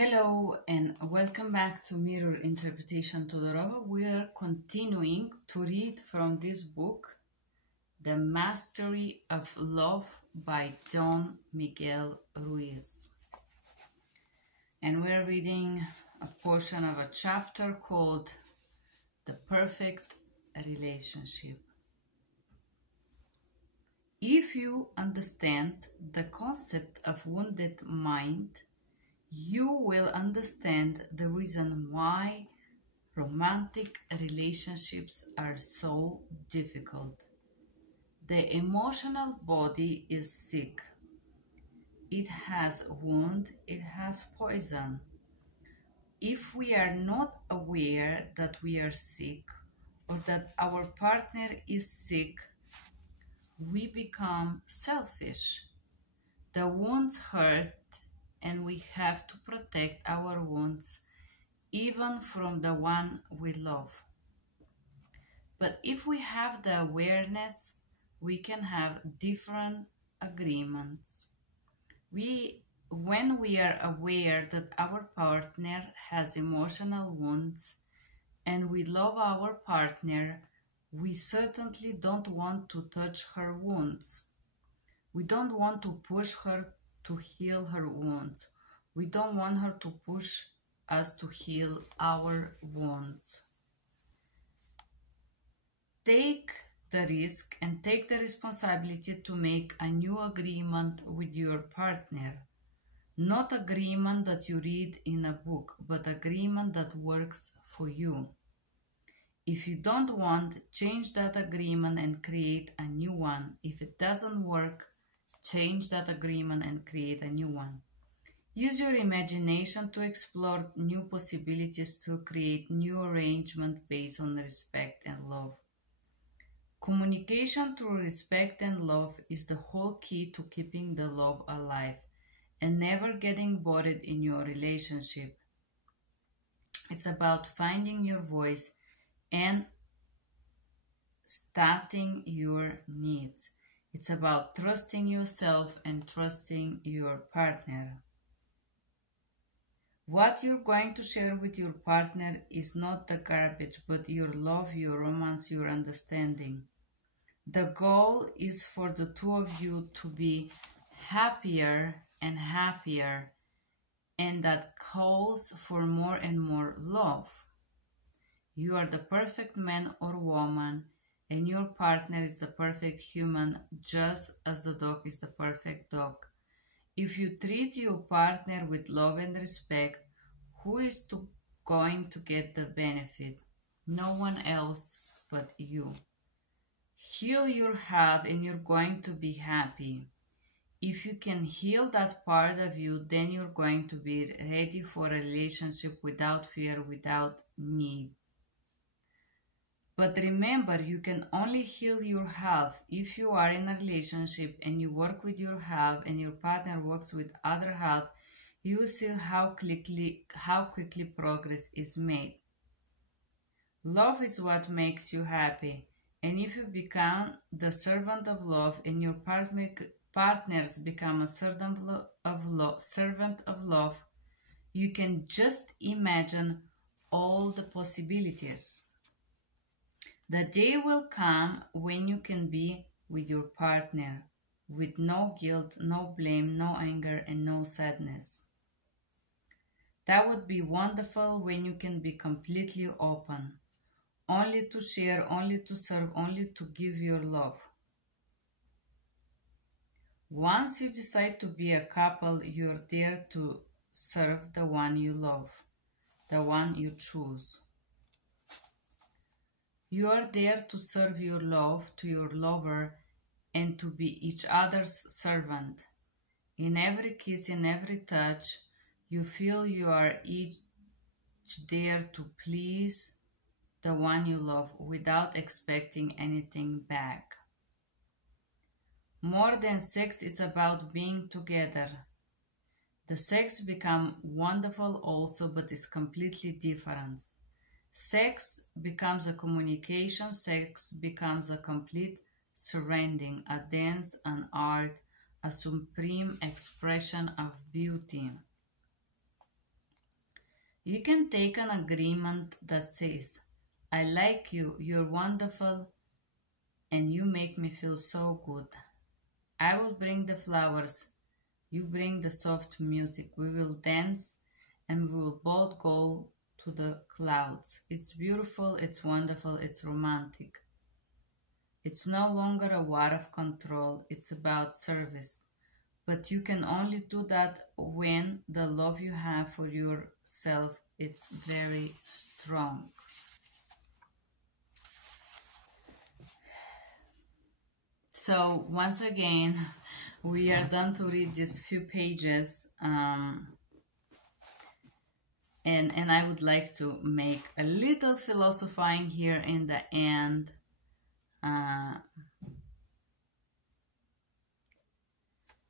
Hello and welcome back to Mirror Interpretation Todorova. We are continuing to read from this book, The Mastery of Love by Don Miguel Ruiz. And we're reading a portion of a chapter called The Perfect Relationship. If you understand the concept of wounded mind, you will understand the reason why romantic relationships are so difficult. The emotional body is sick. It has wound, it has poison. If we are not aware that we are sick or that our partner is sick, we become selfish. The wounds hurt, and we have to protect our wounds, even from the one we love. But if we have the awareness, we can have different agreements. When we are aware that our partner has emotional wounds and we love our partner, we certainly don't want to touch her wounds. We don't want to push her to heal her wounds. We don't want her to push us to heal our wounds. Take the risk and take the responsibility to make a new agreement with your partner. Not agreement that you read in a book, but agreement that works for you. If you don't want, change that agreement and create a new one. If it doesn't work, change that agreement and create a new one. Use your imagination to explore new possibilities to create new arrangements based on respect and love. Communication through respect and love is the whole key to keeping the love alive and never getting bored in your relationship. It's about finding your voice and stating your needs. It's about trusting yourself and trusting your partner. What you're going to share with your partner is not the garbage, but your love, your romance, your understanding. The goal is for the two of you to be happier and happier, and that calls for more and more love. You are the perfect man or woman, and your partner is the perfect human, just as the dog is the perfect dog. If you treat your partner with love and respect, who is going to get the benefit? No one else but you. Heal your health and you're going to be happy. If you can heal that part of you, then you're going to be ready for a relationship without fear, without need. But remember, you can only heal your health if you are in a relationship and you work with your health and your partner works with other health. You will see how quickly progress is made. Love is what makes you happy. And if you become the servant of love and your partners become a servant of love, you can just imagine all the possibilities. The day will come when you can be with your partner with no guilt, no blame, no anger, and no sadness. That would be wonderful when you can be completely open, only to share, only to serve, only to give your love. Once you decide to be a couple, you're there to serve the one you love, the one you choose. You are there to serve your love to your lover and to be each other's servant. In every kiss, in every touch, you feel you are each there to please the one you love without expecting anything back. More than sex, it's about being together. The sex becomes wonderful also, but it's completely different. Sex becomes a communication, sex becomes a complete surrendering, a dance, an art, a supreme expression of beauty. You can take an agreement that says, I like you, you're wonderful, and you make me feel so good. I will bring the flowers, you bring the soft music. We will dance and we will both go to the clouds. It's beautiful, it's wonderful, it's romantic. It's no longer a war of control, it's about service. But you can only do that when the love you have for yourself it's very strong. So once again, we are done to read these few pages, and I would like to make a little philosophizing here in the end.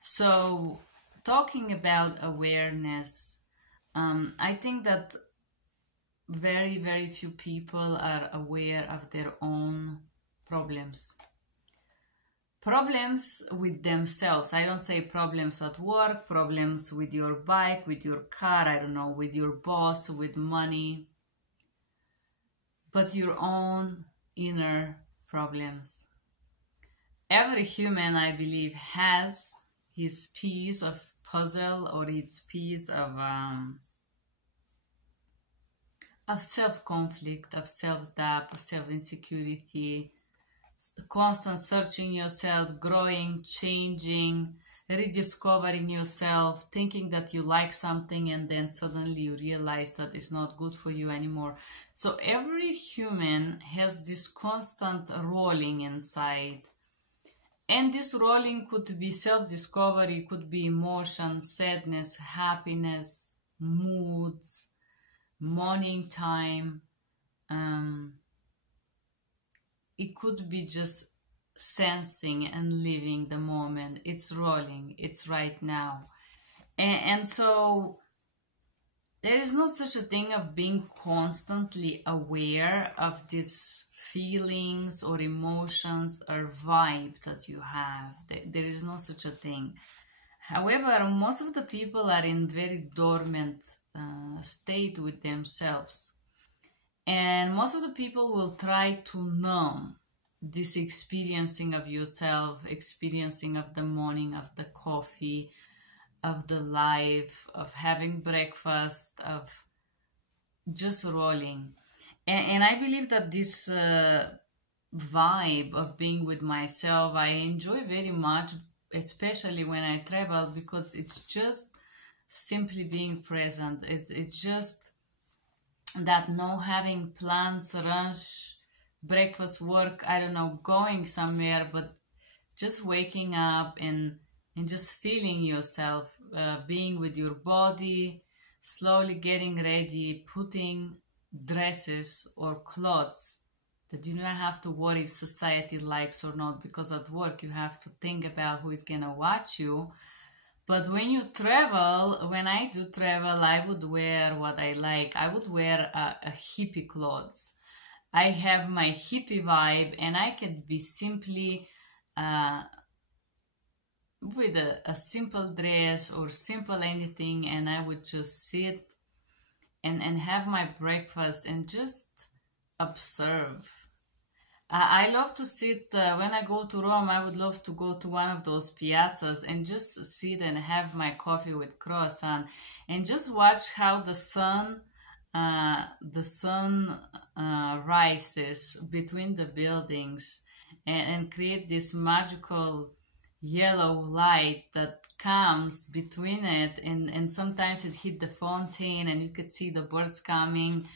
So talking about awareness, I think that very, very few people are aware of their own problems. Problems with themselves. I don't say problems at work, problems with your bike, with your car, I don't know, with your boss, with money, but your own inner problems. Every human, I believe, has his piece of puzzle or its piece of self-conflict, of self-doubt, of self-insecurity, constant searching yourself, growing, changing, rediscovering yourself, thinking that you like something and then suddenly you realize that it's not good for you anymore. So every human has this constant rolling inside. And this rolling could be self-discovery, could be emotion, sadness, happiness, moods, morning time. It could be just sensing and living the moment. It's rolling. It's right now. And so there is no such a thing of being constantly aware of these feelings or emotions or vibe that you have. There is no such a thing. However, most of the people are in very dormant state with themselves. And most of the people will try to numb this experiencing of yourself, experiencing of the morning, of the coffee, of the life, of having breakfast, of just rolling. And I believe that this vibe of being with myself, I enjoy very much, especially when I travel, because it's just simply being present. It's just that no having plans, rush, breakfast, work, I don't know, going somewhere, but just waking up and just feeling yourself, being with your body, slowly getting ready, putting dresses or clothes that you don't have to worry if society likes or not, because at work you have to think about who is gonna watch you. But when you travel, when I do travel, I would wear what I like. I would wear a hippie clothes. I have my hippie vibe, and I could be simply with a simple dress or simple anything, and I would just sit and have my breakfast and just observe. I love to sit, when I go to Rome, I would love to go to one of those piazzas and just sit and have my coffee with croissant and just watch how the sun rises between the buildings and create this magical yellow light that comes between it, and sometimes it hit the fountain and you could see the birds coming.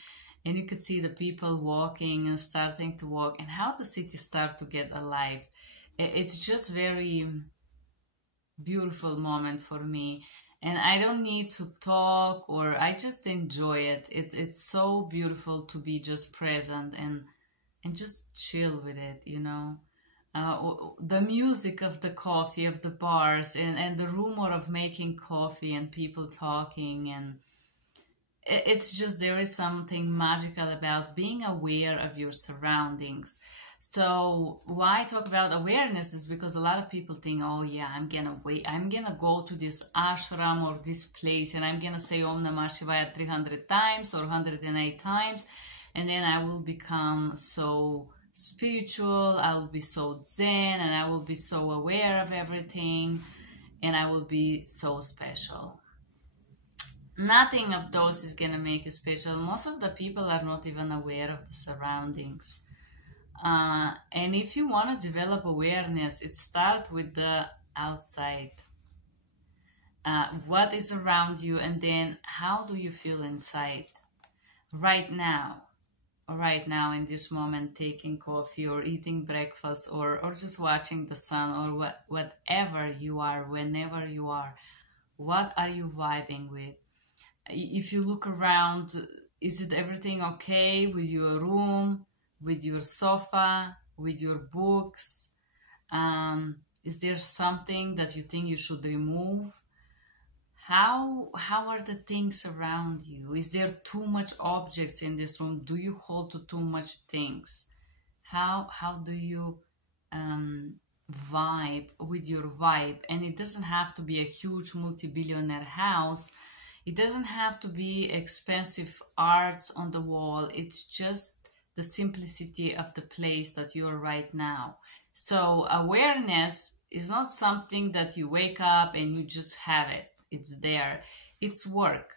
And you could see the people walking and starting to walk, and how the city start to get alive. It's just very beautiful moment for me. And I don't need to talk, or I just enjoy it. It's so beautiful to be just present and just chill with it, you know. The music of the coffee, of the bars, and the rumor of making coffee and people talking, and it's just, there is something magical about being aware of your surroundings. So why I talk about awareness is because a lot of people think, oh yeah, I'm gonna go to this ashram or this place and I'm gonna say Om Namah Shivaya 300 times or 108 times, and then I will become so spiritual, I'll be so zen, and I will be so aware of everything, and I will be so special. Nothing of those is gonna make you special. Most of the people are not even aware of the surroundings. And if you want to develop awareness, it starts with the outside. What is around you, and then how do you feel inside? Right now in this moment, taking coffee or eating breakfast or just watching the sun or whatever you are, whenever you are, what are you vibing with? If you look around, is it everything okay with your room, with your sofa, with your books? Is there something that you think you should remove? How are the things around you? Is there too much objects in this room? Do you hold to too much things? How do you vibe with your vibe? And it doesn't have to be a huge multi-billionaire house. It doesn't have to be expensive arts on the wall. It's just the simplicity of the place that you're right now. So awareness is not something that you wake up and you just have it. It's there. It's work.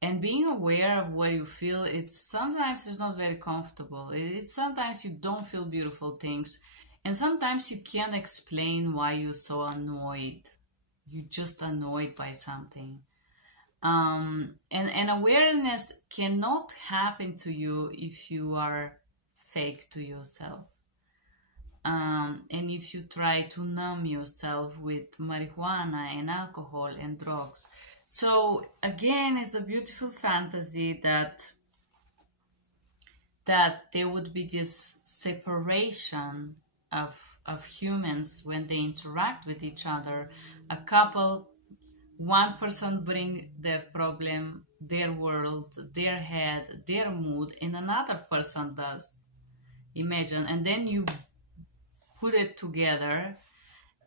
And being aware of what you feel, sometimes it's not very comfortable. It's sometimes you don't feel beautiful things. And sometimes you can't explain why you're so annoyed. You're just annoyed by something. And awareness cannot happen to you if you are fake to yourself. And if you try to numb yourself with marijuana and alcohol and drugs. So again, it's a beautiful fantasy that there would be this separation of humans when they interact with each other. A couple, one person bring their problem, their world, their head, their mood, and another person does. Imagine, and then you put it together,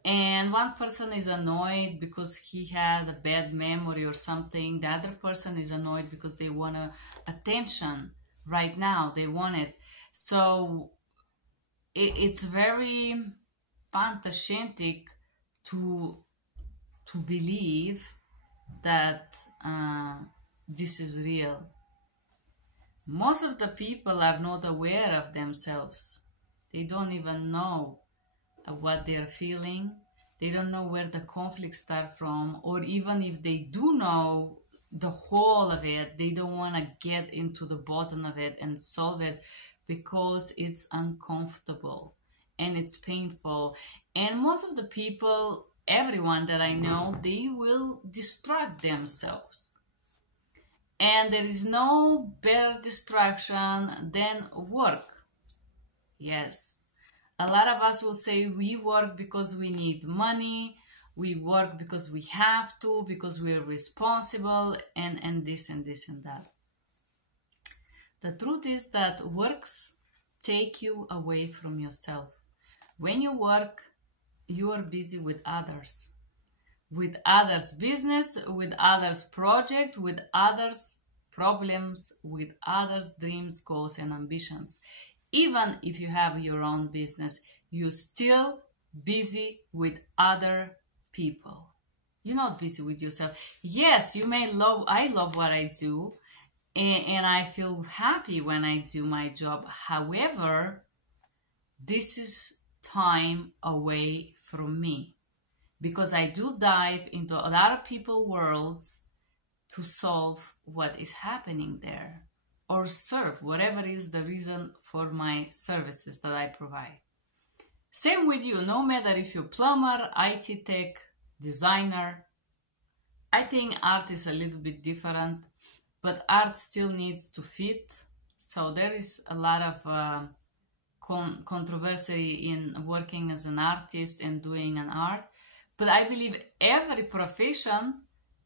and one person is annoyed because he had a bad memory or something. The other person is annoyed because they want attention right now. They want it. So it's very fantastic to believe that this is real. Most of the people are not aware of themselves. They don't even know what they're feeling. They don't know where the conflicts start from, or even if they do know the whole of it, they don't want to get into the bottom of it and solve it because it's uncomfortable and it's painful. And most of the people, everyone that I know, they will distract themselves. And there is no better distraction than work. Yes. A lot of us will say we work because we need money, we work because we have to, because we're responsible, and this and this and that. The truth is that works take you away from yourself. When you work, you are busy with others business, with others project, with others problems, with others dreams, goals, and ambitions. Even if you have your own business, you're still busy with other people. You're not busy with yourself. Yes, you may I love what I do, and I feel happy when I do my job. However, this is time away from me, because I do dive into a lot of people's worlds to solve what is happening there, or serve whatever is the reason for my services that I provide. Same with you, no matter if you're plumber, IT tech, designer. I think art is a little bit different, but art still needs to fit. So there is a lot of controversy in working as an artist and doing an art. But I believe every profession,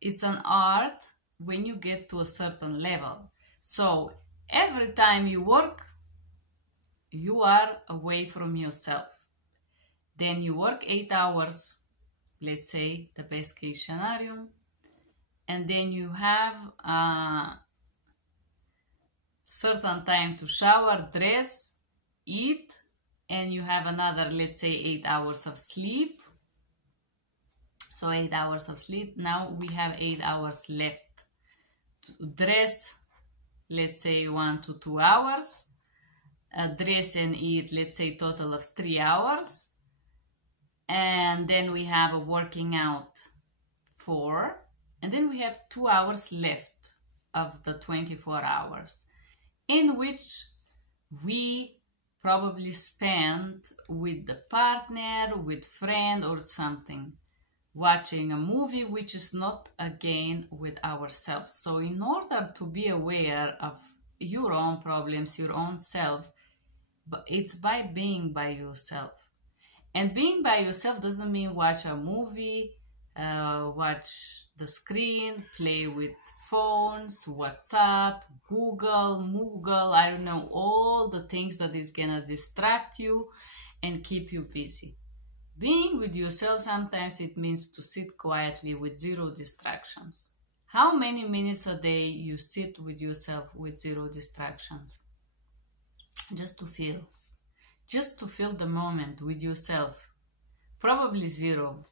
it's an art when you get to a certain level. So every time you work, you are away from yourself. Then you work 8 hours, let's say the best case scenario, and then you have a certain time to shower, dress, eat, and you have another, let's say, 8 hours of sleep. So 8 hours of sleep. Now we have 8 hours left. To dress, let's say 1 to 2 hours. Dress and eat, let's say total of 3 hours. And then we have a working out 4. And then we have 2 hours left of the 24 hours, in which we probably spend with the partner, with friend or something, watching a movie which is not again with ourselves. So in order to be aware of your own problems, your own self, but it's by being by yourself. And being by yourself doesn't mean watch a movie, watch the screen, play with phones, WhatsApp, Google, I don't know, all the things that is gonna distract you and keep you busy. Being with yourself, sometimes it means to sit quietly with 0 distractions. How many minutes a day you sit with yourself with 0 distractions? Just to feel the moment with yourself. Probably 0.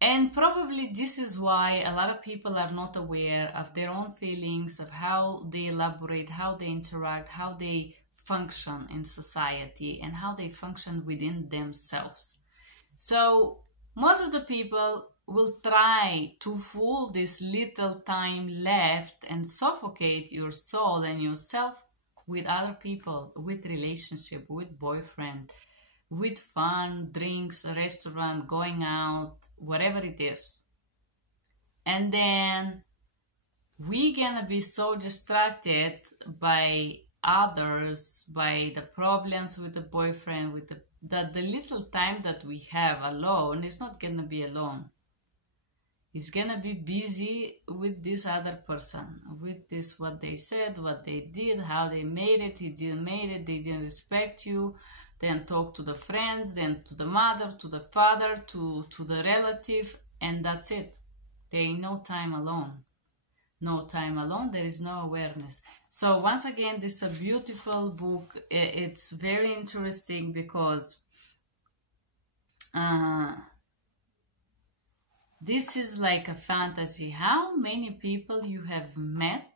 And probably this is why a lot of people are not aware of their own feelings, of how they elaborate, how they interact, how they function in society, and how they function within themselves. So most of the people will try to fool this little time left and suffocate your soul and yourself with other people, with relationship, with boyfriend, with fun, drinks, restaurant, going out, whatever it is. And then we're gonna be so distracted by others, by the problems with the boyfriend, with the little time that we have alone is not gonna be alone. It's gonna be busy with this other person, with this, what they said, what they did, how they made it, he didn't make it, they didn't respect you, then talk to the friends, then to the mother, to the father, to the relative, and that's it. There ain't no time alone. No time alone, there is no awareness. So once again, this is a beautiful book. It's very interesting because this is like a fantasy. How many people you have met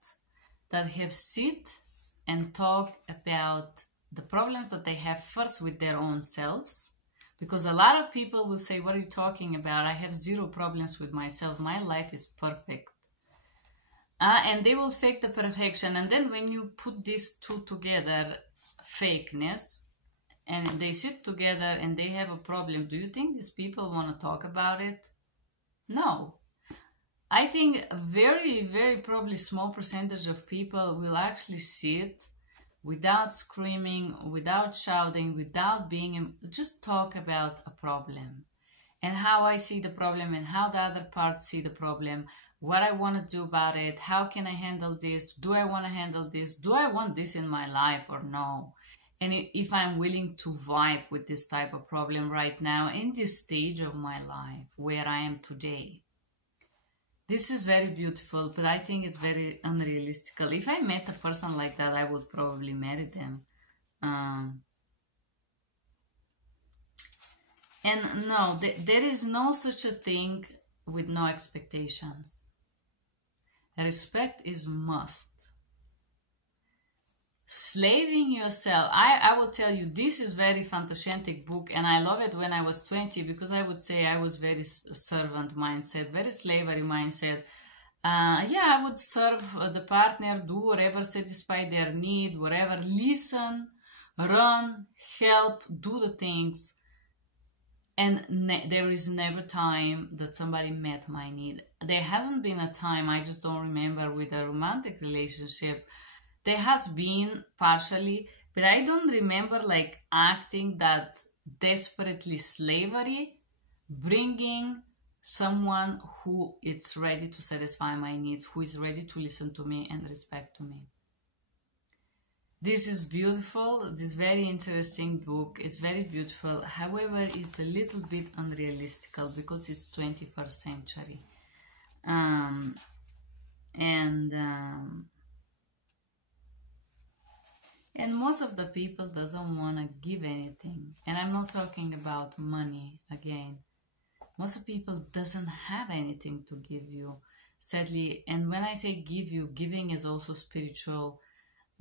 that have sit and talk about the problems that they have first with their own selves? Because a lot of people will say, what are you talking about? I have 0 problems with myself. My life is perfect. And they will fake the perfection. And then when you put these two together, fakeness, and they sit together and they have a problem, do you think these people want to talk about it? No. I think a very, very probably small percentage of people will actually sit without screaming, without shouting, without being, just talk about a problem and how I see the problem and how the other part see the problem, what I want to do about it, how can I handle this, do I want to handle this, do I want this in my life or no, and if I'm willing to vibe with this type of problem right now in this stage of my life where I am today. This is very beautiful, but I think it's very unrealistic. If I met a person like that, I would probably marry them. And no, there is no such a thing with no expectations. Respect is must. Slaving yourself, I will tell you, this is very fantastic book, and I love it when I was 20, because I would say I was very servant mindset, very slavery mindset. Yeah, I would serve the partner, do whatever, satisfy their need, whatever, listen, run, help, do the things. And there is never time that somebody met my need. There hasn't been a time, I just don't remember, with a romantic relationship. There has been partially, but I don't remember like acting that desperately slavery, bringing someone who is ready to satisfy my needs, who is ready to listen to me and respect to me. This is beautiful. This very interesting book. It's very beautiful. However, it's a little bit unrealistical because it's 21st century. And most of the people doesn't want to give anything. And I'm not talking about money again. Most of the people doesn't have anything to give you, sadly. And when I say give you, giving is also spiritual.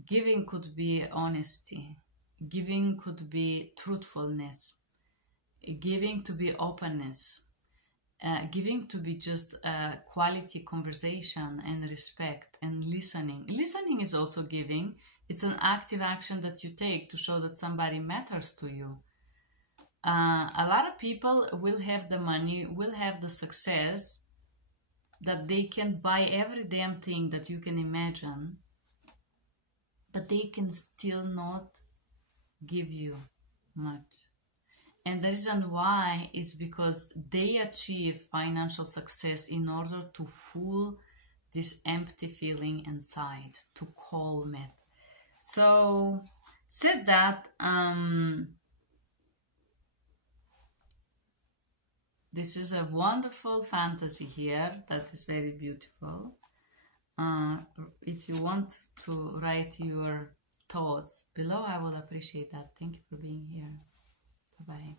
Giving could be honesty. Giving could be truthfulness. Giving to be openness. Giving to be just quality conversation and respect and listening. Listening is also giving. It's an active action that you take to show that somebody matters to you. A lot of people will have the money, will have the success, that they can buy every damn thing that you can imagine, but they can still not give you much. And the reason why is because they achieve financial success in order to fill this empty feeling inside, to calm it. So, said that, this is a wonderful fantasy here that is very beautiful. If you want to write your thoughts below, I would appreciate that. Thank you for being here. Bye-bye.